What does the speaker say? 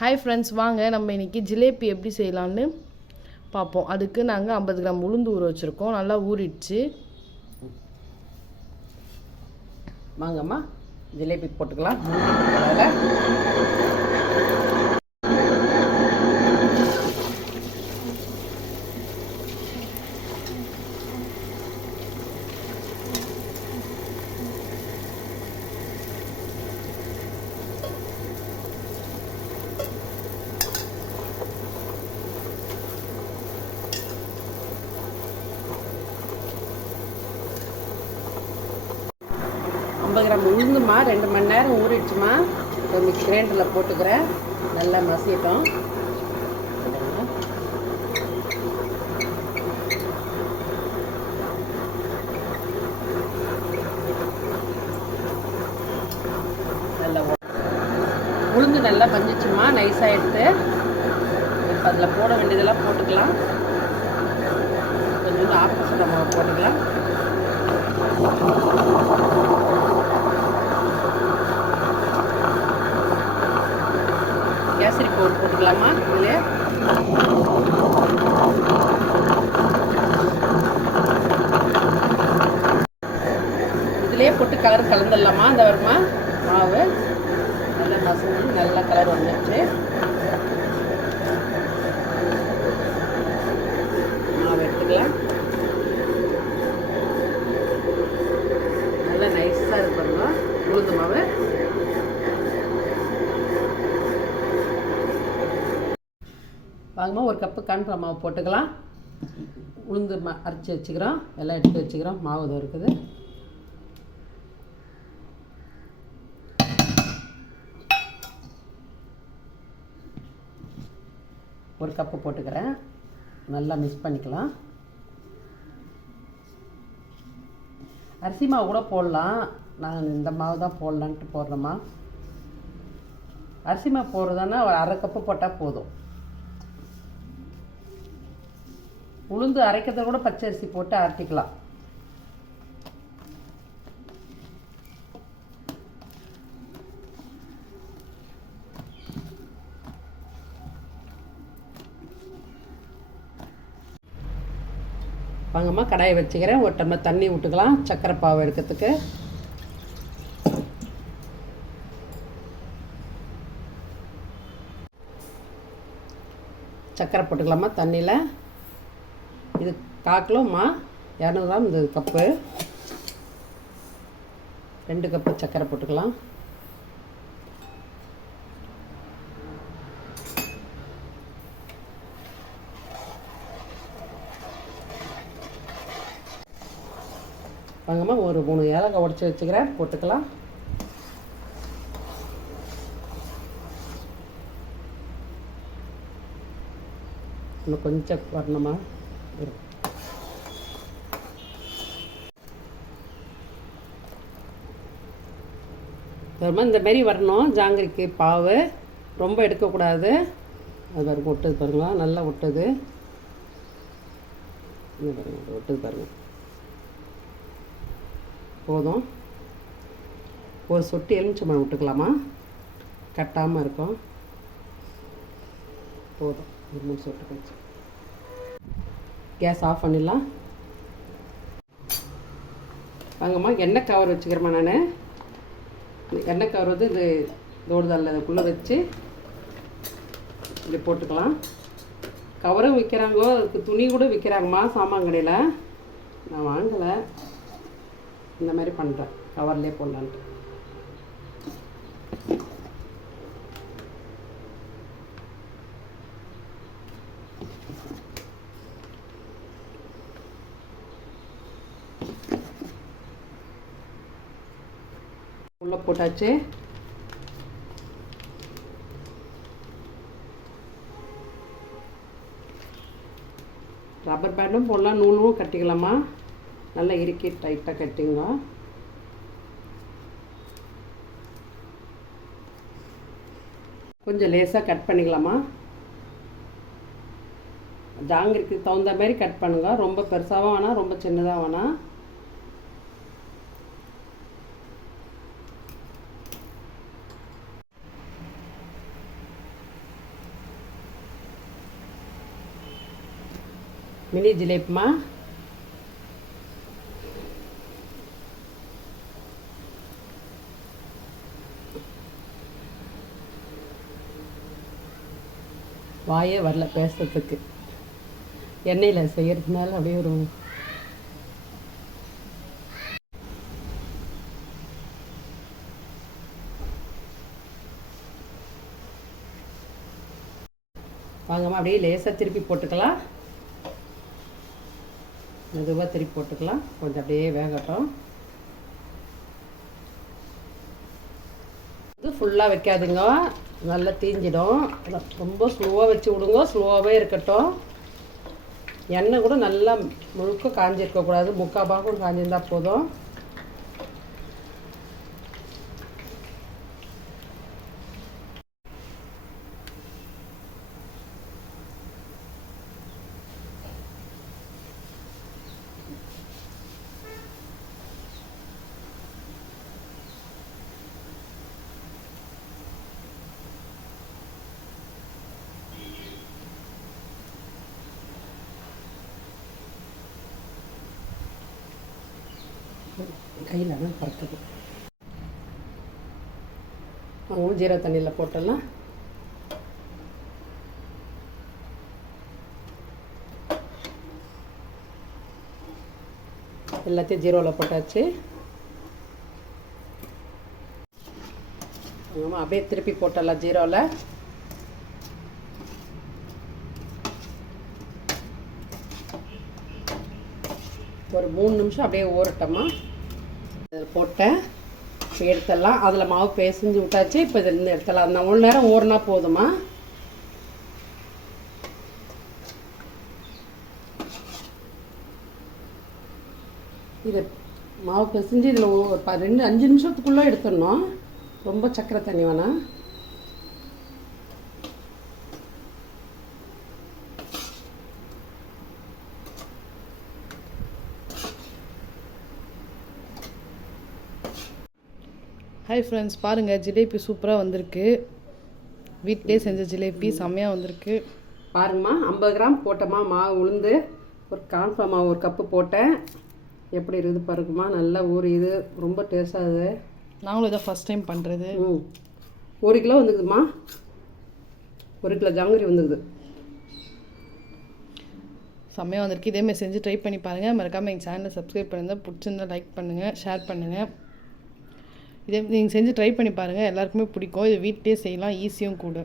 Hi friends, வாங்க நம்ம இன்றைக்கி ஜிலேபி எப்படி செய்யலான்னு பார்ப்போம். அதுக்கு நாங்கள் 50 கிராம் உளுந்து ஊற வச்சுருக்கோம். நல்லா ஊறிடுச்சு. வாங்கம்மா ஜிலேபி போட்டுக்கலாம். கிராம் உளுந்துமா 2 மணி நேரம் ஊறிடுச்சுமா. இப்போ மிக்ஸ் கிரைண்டரில் போட்டுக்கிறேன். நல்லா மசியட்டும். நல்லா உளுந்து நல்லா பஞ்சிச்சுமா. நைஸாக எடுத்து இப்போ அதில் போட வேண்டியதெல்லாம் போட்டுக்கலாம். கொஞ்சம் ஆப்போசிட் நம்ம போட்டுக்கலாம். கேசரி பவுடர் போட்டுக்கலாமா. இதுலேயே போட்டு கலர் கலந்துடலாமா. இந்த வருமா மாவு நல்லா மசூரி நல்லா கலர் வந்துடுச்சு. மாவு எடுத்துக்கலாம். நல்லா நைஸாக இது பண்ணலாம் உளுந்து மாவு. வாங்கம்மா, 1 கப்பு கான்ஃப்ளவர் மாவு போட்டுக்கலாம். உளுந்து அரைச்சி வச்சுக்கிறோம். எல்லாம் எடுத்து வச்சுக்கிறோம். மாவு தான் இருக்குது. ஒரு கப்பு போட்டுக்கிறேன். நல்லா மிக்ஸ் பண்ணிக்கலாம். அரிசி மாவு கூட போடலாம். நான் இந்த மாவு தான் போடலான்ட்டு போடுறேம்மா. அரிசி மாவு போடுறதுன்னா ஒரு 1/2 கப்பு போட்டால் போதும். உளுந்து அரைக்கிறத கூட பச்சரிசி போட்டு ஆட்டிக்கலாம். வாங்கம்மா, கடாயை வச்சுக்கிறேன். 1 டம்ளர் தண்ணி விட்டுக்கலாம் சர்க்கரை பாவு எடுக்கிறதுக்கு. சர்க்கரை போட்டுக்கலாமா தண்ணியில். இது 1/4 கிலோம்மா. 200 கிராம் இந்த கப்பு. 2 கப்பு சர்க்கரை போட்டுக்கலாம். வாங்கம்மா, ஒரு 3 ஏலக்காய் உடச்சி வச்சுக்கிறேன். போட்டுக்கலாம். இன்னும் கொஞ்சம் வரணுமா. இந்த மாரி வரணும் ஜாங்கிரிக்கு பாவு. ரொம்ப எடுக்கக்கூடாது. அது பாருங்க ஒட்டுது பாருங்க. நல்லா ஒட்டுது. பாருங்க ஒட்டுது பாருங்க. போதும். ஒரு சொட்டு எலுமிச்சம்பழம் விட்டுக்கலாமா. கட்டாமல் இருக்கும். போதும். ஒரு 3 சொட்டு கழிச்சு கேஸ் ஆஃப் பண்ணிடலாம். வாங்கம்மா, எண்ணெய் கவர் வச்சுக்கிறேம்மா. நான் எண்ணெய் கவர் வந்து இது தோடுதல்ல அதுக்குள்ளே வச்சு இப்படி போட்டுக்கலாம். கவரும் விற்கிறாங்கோ. அதுக்கு துணி கூட விற்கிறாங்கம்மா சாமான் கடையில். நான் வாங்கலை. இந்த மாதிரி பண்ணுறேன். கவர்லேயே போடலான்ட்டு. உள்ளே போட்டாச்சு. ரப்பர் பேண்டும் போடலாம். நூலும் கட்டிக்கலாமா. நல்லா இறுக்கி டைட்டாக கட்டிங்க. கொஞ்சம் லேசாக கட் பண்ணிக்கலாமா. ஜாங்கிரிக்கு தகுந்த மாதிரி கட் பண்ணுங்க. ரொம்ப பெருசாகவும் வேணாம், ரொம்ப சின்னதாக வேணாம். மினி ஜிலேபிமா. வாயே வரல பேசுறதுக்கு, எண்ணெயில் செய்யறதுனால அப்படியே ஒரு வாங்கம்மா. அப்படியே லேசாக திருப்பி போட்டுக்கலாம், மெதுவாக திருப்பி போட்டுக்கலாம். கொஞ்சம் அப்படியே வேகட்டும். இது ஃபுல்லாக வைக்காதுங்க, நல்லா தீஞ்சிடும். ரொம்ப ஸ்லோவாக வச்சு விடுங்க, ஸ்லோவாகவே இருக்கட்டும். எண்ணெய் கூட நல்லா முழுக்க காஞ்சிருக்கக்கூடாது, முக்கால் பாகம் காஞ்சிருந்தால் போதும். கையில் தான் பறக்குது. அவங்க ஜீரக தண்ணியில் போட்டலாம். எல்லாத்தையும் ஜீரோவில் போட்டாச்சு. அப்படியே திருப்பி போட்டலாம் ஜீரோவில். ஒரு 3 நிமிஷம் அப்படியே ஊறட்டோமா. இதில் போட்டேன், எடுத்துடலாம். அதில் மாவு பேசஞ்சு விட்டாச்சு. இப்போ இதில் எடுத்துடலாம். அந்த 1 நேரம் ஊறினா போதுமா. இது மாவு பிசைஞ்சு இதில் ஒரு 5 நிமிஷத்துக்குள்ளே எடுத்துடணும். ரொம்ப சக்கரை தண்ணி வேணாம். ஹாய் ஃப்ரெண்ட்ஸ், பாருங்கள் ஜிலேபி சூப்பராக வந்திருக்கு. வீட்டிலே செஞ்ச ஜிலேபி செம்மையாக வந்திருக்கு. பாருங்கம்மா, 50 கிராம் போட்டோமா மாவு. உளுந்து ஒரு கான்ஃபார்ம் மாவு 1 கப்பு போட்டேன். எப்படி இருக்குது பாருங்கம்மா, நல்லா ஊறிது, ரொம்ப டேஸ்டாகுது. நாங்களும் இதை ஃபஸ்ட் டைம் பண்ணுறது. 1 கிலோ வந்துக்குதுமா, 1 கிலோ ஜாங்கிரி வந்துக்குது. செம்மையாக வந்திருக்கு. இதேமாதிரி செஞ்சு ட்ரை பண்ணி பாருங்கள். மறக்காமல் எங்கள் சேனலை சப்ஸ்கிரைப் பண்ணுங்கள். பிடிச்சிருந்தால் லைக் பண்ணுங்கள், ஷேர் பண்ணுங்கள். இதே நீங்கள் செஞ்சு ட்ரை பண்ணி பாருங்கள், எல்லாருக்குமே பிடிக்கும். இது வீட்டிலே செய்யலாம், ஈஸியும் கூட.